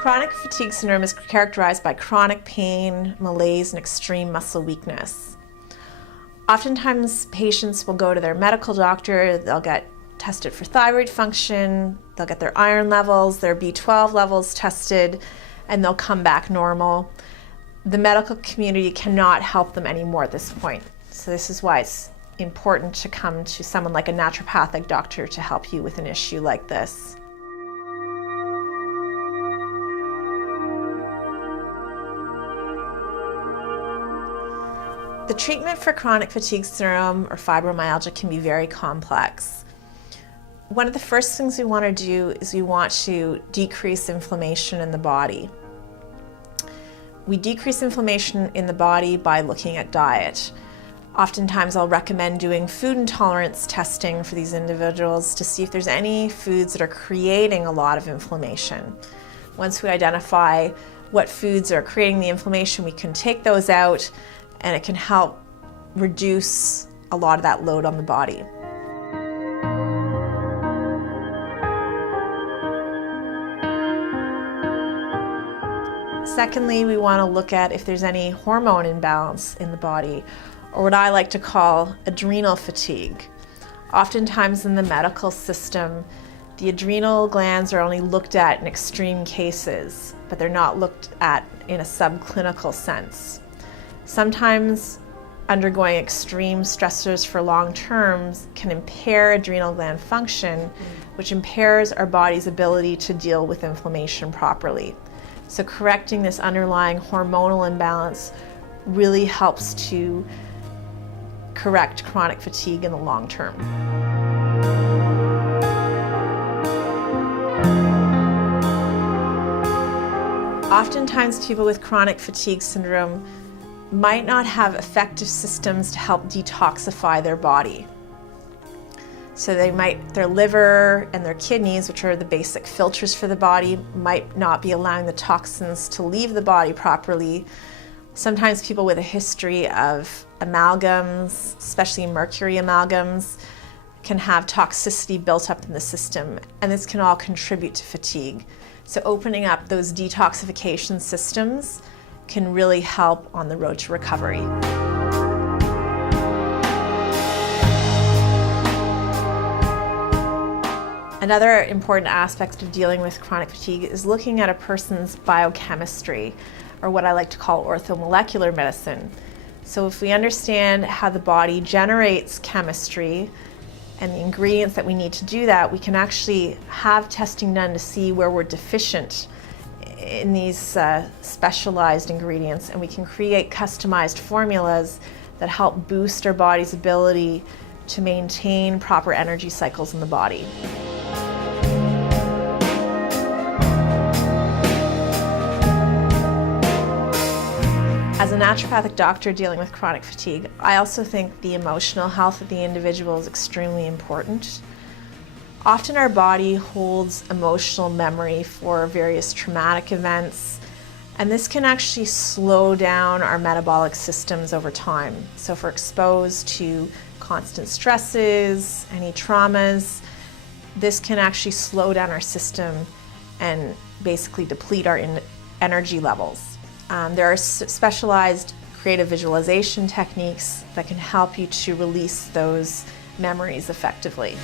Chronic fatigue syndrome is characterized by chronic pain, malaise, and extreme muscle weakness. Oftentimes, patients will go to their medical doctor, they'll get tested for thyroid function, they'll get their iron levels, their B12 levels tested, and they'll come back normal. The medical community cannot help them anymore at this point. So this is why it's important to come to someone like a naturopathic doctor to help you with an issue like this. The treatment for chronic fatigue syndrome or fibromyalgia can be very complex. One of the first things we want to do is we want to decrease inflammation in the body. We decrease inflammation in the body by looking at diet. Oftentimes I'll recommend doing food intolerance testing for these individuals to see if there's any foods that are creating a lot of inflammation. Once we identify what foods are creating the inflammation, we can take those out and it can help reduce a lot of that load on the body. Secondly, we want to look at if there's any hormone imbalance in the body, or what I like to call adrenal fatigue. Oftentimes in the medical system, the adrenal glands are only looked at in extreme cases, but they're not looked at in a subclinical sense. Sometimes undergoing extreme stressors for long terms can impair adrenal gland function, which impairs our body's ability to deal with inflammation properly. So correcting this underlying hormonal imbalance really helps to correct chronic fatigue in the long term. Oftentimes people with chronic fatigue syndrome might not have effective systems to help detoxify their body. So their liver and their kidneys, which are the basic filters for the body, might not be allowing the toxins to leave the body properly. Sometimes people with a history of amalgams, especially mercury amalgams, can have toxicity built up in the system, and this can all contribute to fatigue. So opening up those detoxification systems can really help on the road to recovery. Another important aspect of dealing with chronic fatigue is looking at a person's biochemistry, or what I like to call orthomolecular medicine. So if we understand how the body generates chemistry and the ingredients that we need to do that, we can actually have testing done to see where we're deficient in these specialized ingredients, and we can create customized formulas that help boost our body's ability to maintain proper energy cycles in the body. As a naturopathic doctor dealing with chronic fatigue, I also think the emotional health of the individual is extremely important. Often our body holds emotional memory for various traumatic events, and this can actually slow down our metabolic systems over time. So if we're exposed to constant stresses, any traumas, this can actually slow down our system and basically deplete our energy levels. There are specialized creative visualization techniques that can help you to release those memories effectively.